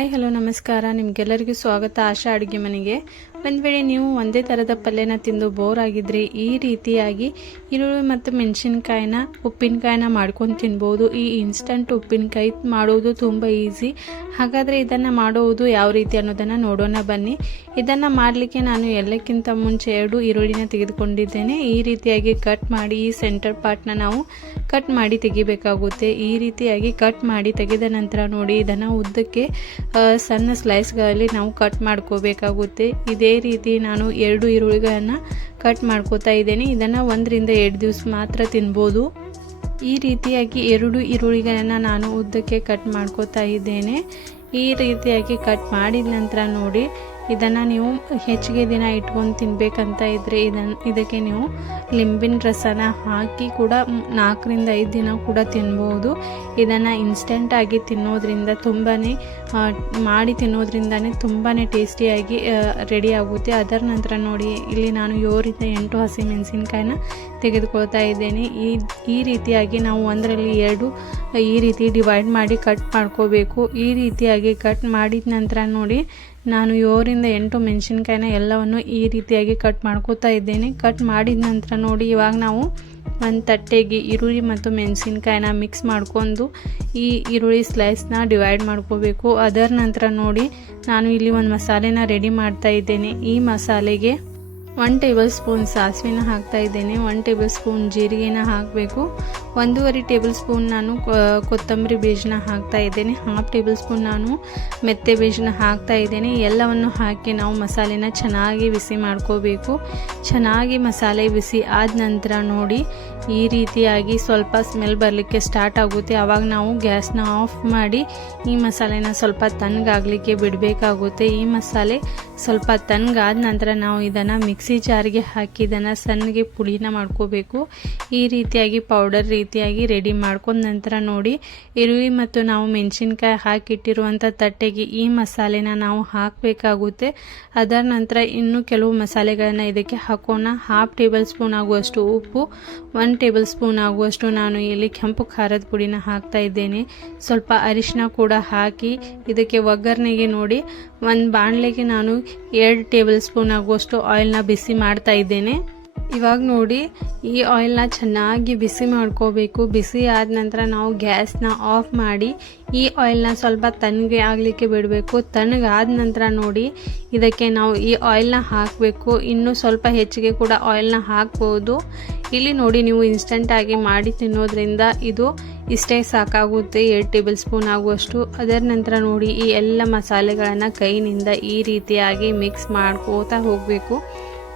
Hi hello ನಮಸ್ಕಾರ. ನಿಮಗೆಲ್ಲರಿಗೂ ಸ್ವಾಗತ ಆಶಾ ಅಡುಗೆ ಮನೆಗೆ. ಒಂದು ವೇಳೆ ನೀವು ಒಂದೇ ಥರದ ಪಲ್ಯನ ತಿಂದು ಬೋರ್ ಆಗಿದ್ರೆ ಈ ರೀತಿಯಾಗಿ ಈರುಳ್ಳಿ ಮತ್ತು ಮೆಣಸಿನ್ಕಾಯಿನ ಉಪ್ಪಿನಕಾಯಿನ ಮಾಡ್ಕೊಂಡು ತಿನ್ಬೋದು. ಈ ಇನ್ಸ್ಟಂಟ್ ಉಪ್ಪಿನಕಾಯಿ ಮಾಡೋದು ತುಂಬ ಈಸಿ. ಹಾಗಾದರೆ ಇದನ್ನು ಮಾಡೋದು ಯಾವ ರೀತಿ ಅನ್ನೋದನ್ನು ನೋಡೋಣ ಬನ್ನಿ. ಇದನ್ನು ಮಾಡಲಿಕ್ಕೆ ನಾನು ಎಲ್ಲಕ್ಕಿಂತ ಮುಂಚೆ 2 ಈರುಳ್ಳಿನ ತೆಗೆದುಕೊಂಡಿದ್ದೇನೆ. ಈ ರೀತಿಯಾಗಿ ಕಟ್ ಮಾಡಿ ಈ ಸೆಂಟರ್ ಪಾರ್ಟ್ನ ನಾವು ಕಟ್ ಮಾಡಿ ತೆಗಿಬೇಕಾಗುತ್ತೆ. ಈ ರೀತಿಯಾಗಿ ಕಟ್ ಮಾಡಿ ತೆಗೆದ ನಂತರ ನೋಡಿ ಇದನ್ನು ಉದ್ದಕ್ಕೆ ಸಣ್ಣ ಸ್ಲೈಸ್ಗಳಲ್ಲಿ ನಾವು ಕಟ್ ಮಾಡ್ಕೋಬೇಕಾಗುತ್ತೆ. ಇದೇ ರೀತಿ ನಾನು 2 ಈರುಳ್ಳಿಗಳನ್ನು ಕಟ್ ಮಾಡ್ಕೋತಾ ಇದ್ದೇನೆ. ಇದನ್ನು 1 ರಿಂದ 2 ದಿವಸ ಮಾತ್ರ ತಿನ್ಬೋದು. ಈ ರೀತಿಯಾಗಿ 2 ಈರುಳ್ಳಿಗಳನ್ನು ನಾನು ಉದ್ದಕ್ಕೆ ಕಟ್ ಮಾಡ್ಕೋತಾ ಇದ್ದೇನೆ. ಈ ರೀತಿಯಾಗಿ ಕಟ್ ಮಾಡಿದ ನಂತರ ನೋಡಿ ಇದನ್ನು ನೀವು ಹೆಚ್ಚಿಗೆ ದಿನ ಇಟ್ಕೊಂಡು ತಿನ್ನಬೇಕಂತ ಇದ್ದರೆ ಇದಕ್ಕೆ ನೀವು ಲಿಂಬಿನ ರಸನ ಹಾಕಿ ಕೂಡ 4 ರಿಂದ 5 ದಿನ ಕೂಡ ತಿನ್ಬೋದು. ಇದನ್ನು ಇನ್ಸ್ಟೆಂಟಾಗಿ ತಿನ್ನೋದ್ರಿಂದ ಮಾಡಿ ತಿನ್ನೋದ್ರಿಂದನೇ ತುಂಬಾ ಟೇಸ್ಟಿಯಾಗಿ ರೆಡಿ ಆಗುತ್ತೆ. ಅದರ ನಂತರ ನೋಡಿ ಇಲ್ಲಿ ನಾನು 7 ರಿಂದ 8 ಹಸಿಮೆಣಸಿನ್ಕಾಯಿನ ತೆಗೆದುಕೊಳ್ತಾ ಇದ್ದೇನೆ. ಈ ರೀತಿಯಾಗಿ ನಾವು 1ರಲ್ಲಿ 2 ಈ ರೀತಿ ಡಿವೈಡ್ ಮಾಡಿ ಕಟ್ ಮಾಡ್ಕೋಬೇಕು. ಈ ರೀತಿಯಾಗಿ ಕಟ್ ಮಾಡಿದ ನಂತರ ನೋಡಿ ನಾನು 7 ರಿಂದ 8 ಮೆಣಸಿನ್ಕಾಯಿನ ಎಲ್ಲವನ್ನು ಈ ರೀತಿಯಾಗಿ ಕಟ್ ಮಾಡ್ಕೋತಾ ಇದ್ದೇನೆ. ಕಟ್ ಮಾಡಿದ ನಂತರ ನೋಡಿ ಇವಾಗ ನಾವು ಒಂದು ತಟ್ಟೆಗೆ ಈರುಳ್ಳಿ ಮತ್ತು ಮೆಣಸಿನ್ಕಾಯಿನ ಮಿಕ್ಸ್ ಮಾಡ್ಕೊಂಡು ಈ ಈರುಳ್ಳಿ ಸ್ಲೈಸ್ನ ಡಿವೈಡ್ ಮಾಡ್ಕೋಬೇಕು. ಅದರ ನಂತರ ನೋಡಿ ನಾನು ಇಲ್ಲಿ ಒಂದು ಮಸಾಲೆನ ರೆಡಿ ಮಾಡ್ತಾ ಇದ್ದೇನೆ. ಈ ಮಸಾಲೆಗೆ 1 ಟೇಬಲ್ ಸ್ಪೂನ್ ಸಾಸಿವೆನ ಹಾಕ್ತಾ ಇದ್ದೇನೆ. 1 ಟೇಬಲ್ ಸ್ಪೂನ್ ಜೀರಿಗೆನ ಹಾಕಬೇಕು. 1.5 ಟೇಬಲ್ ಸ್ಪೂನ್ ನಾನು ಕೊತ್ತಂಬರಿ ಬೀಜನ ಹಾಕ್ತಾ ಇದ್ದೇನೆ. 1/2 ಟೇಬಲ್ ಸ್ಪೂನ್ ನಾನು ಮೆಂತ್ಯ ಬೀಜನ ಹಾಕ್ತಾ ಇದ್ದೇನೆ. ಎಲ್ಲವನ್ನು ಹಾಕಿ ನಾವು ಮಸಾಲೆನ ಚೆನ್ನಾಗಿ ಬಿಸಿ ಮಾಡ್ಕೋಬೇಕು. ಚೆನ್ನಾಗಿ ಮಸಾಲೆ ಬಿಸಿ ಆದ ನಂತರ ನೋಡಿ ಈ ರೀತಿಯಾಗಿ ಸ್ವಲ್ಪ ಸ್ಮೆಲ್ ಬರಲಿಕ್ಕೆ ಸ್ಟಾರ್ಟ್ ಆಗುತ್ತೆ. ಆವಾಗ ನಾವು ಗ್ಯಾಸ್ನ ಆಫ್ ಮಾಡಿ ಈ ಮಸಾಲೆನ ಸ್ವಲ್ಪ ತಣ್ಣಗಾಗಲಿಕ್ಕೆ ಬಿಡಬೇಕಾಗುತ್ತೆ. ಈ ಮಸಾಲೆ ಸ್ವಲ್ಪ ತಣ್ಣಗಾದ ನಂತರ ನಾವು ಇದನ್ನು ಮಿಕ್ಸಿ ಜಾರಿಗೆ ಹಾಕಿ ಇದನ್ನು ಸಣ್ಣಗೆ ಪುಡಿನ ಮಾಡ್ಕೋಬೇಕು. ಈ ರೀತಿಯಾಗಿ ಪೌಡರ್ ರೀತಿಯಾಗಿ ರೆಡಿ ಮಾಡ್ಕೊಂಡ ನಂತರ ನೋಡಿ ಈರುಳ್ಳಿ ಮತ್ತು ನಾವು ಮೆಣಸಿನ್ಕಾಯಿ ಹಾಕಿಟ್ಟಿರುವಂಥ ತಟ್ಟೆಗೆ ಈ ಮಸಾಲೆನ ನಾವು ಹಾಕಬೇಕಾಗುತ್ತೆ. ಅದರ ನಂತರ ಇನ್ನೂ ಕೆಲವು ಮಸಾಲೆಗಳನ್ನು ಇದಕ್ಕೆ ಹಾಕೋಣ. 1/2 ಟೇಬಲ್ ಸ್ಪೂನ್ ಆಗುವಷ್ಟು ಉಪ್ಪು, 1 ಟೇಬಲ್ ಸ್ಪೂನ್ ಆಗುವಷ್ಟು ನಾನು ಇಲ್ಲಿ ಕೆಂಪು ಖಾರದ ಪುಡಿನ ಹಾಕ್ತಾ ಇದ್ದೇನೆ. ಸ್ವಲ್ಪ ಅರಿಶಿನ ಕೂಡ ಹಾಕಿ ಇದಕ್ಕೆ ಒಗ್ಗರಣೆಗೆ ನೋಡಿ ಒಂದು ಬಾಣಲೆಗೆ ನಾನು 2 ಟೇಬಲ್ ಸ್ಪೂನ್ ಆಗುವಷ್ಟು ಆಯಿಲ್ನ ಬಿಸಿ ಮಾಡ್ತಾ ಇದ್ದೇನೆ. ಇವಾಗ ನೋಡಿ ಈ ಆಯಿಲ್ನ ಚೆನ್ನಾಗಿ ಬಿಸಿ ಮಾಡ್ಕೋಬೇಕು. ಬಿಸಿ ಆದ ನಂತರ ನಾವು ಗ್ಯಾಸ್ನ ಆಫ್ ಮಾಡಿ ಈ ಆಯಿಲ್ನ ಸ್ವಲ್ಪ ತಣ್ಣಗೆ ಆಗಲಿಕ್ಕೆ ಬಿಡಬೇಕು. ತಣ್ಣಗಾದ ನಂತರ ನೋಡಿ ಇದಕ್ಕೆ ನಾವು ಈ ಆಯಿಲ್ನ ಹಾಕಬೇಕು. ಇನ್ನೂ ಸ್ವಲ್ಪ ಹೆಚ್ಚಿಗೆ ಕೂಡ ಆಯಿಲ್ನ ಹಾಕ್ಬೋದು. ಇಲ್ಲಿ ನೋಡಿ ನೀವು ಇನ್ಸ್ಟಂಟಾಗಿ ಮಾಡಿ ತಿನ್ನೋದ್ರಿಂದ ಇದು ಇಷ್ಟೇ ಸಾಕಾಗುತ್ತೆ, 2 ಟೇಬಲ್ ಸ್ಪೂನ್ ಆಗುವಷ್ಟು. ಅದರ ನಂತರ ನೋಡಿ ಈ ಎಲ್ಲ ಮಸಾಲೆಗಳನ್ನು ಕೈನಿಂದ ಈ ರೀತಿಯಾಗಿ ಮಿಕ್ಸ್ ಮಾಡ್ಕೋತಾ ಹೋಗಬೇಕು.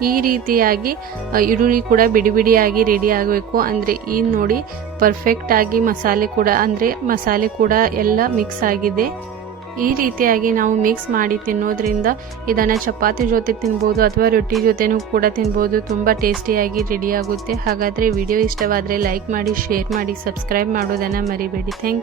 ಈ ರೀತಿಯಾಗಿ ಈರುಳ್ಳಿ ಕೂಡ ಬಿಡಿ ಬಿಡಿಯಾಗಿ ರೆಡಿ ಆಗಬೇಕು. ಅಂದರೆ ಈ ನೋಡಿ ಪರ್ಫೆಕ್ಟಾಗಿ ಮಸಾಲೆ ಕೂಡ ಎಲ್ಲ ಮಿಕ್ಸ್ ಆಗಿದೆ. ಈ ರೀತಿಯಾಗಿ ನಾವು ಮಿಕ್ಸ್ ಮಾಡಿ ತಿನ್ನೋದ್ರಿಂದ ಇದನ್ನು ಚಪಾತಿ ಜೊತೆ ತಿನ್ಬೋದು ಅಥವಾ ರೊಟ್ಟಿ ಜೊತೆನೂ ಕೂಡ ತಿನ್ಬೋದು. ತುಂಬ ಟೇಸ್ಟಿಯಾಗಿ ರೆಡಿ ಆಗುತ್ತೆ. ಹಾಗಾದರೆ ವಿಡಿಯೋ ಇಷ್ಟವಾದರೆ ಲೈಕ್ ಮಾಡಿ, ಶೇರ್ ಮಾಡಿ, ಸಬ್ಸ್ಕ್ರೈಬ್ ಮಾಡೋದನ್ನು ಮರಿಬೇಡಿ. Thank you.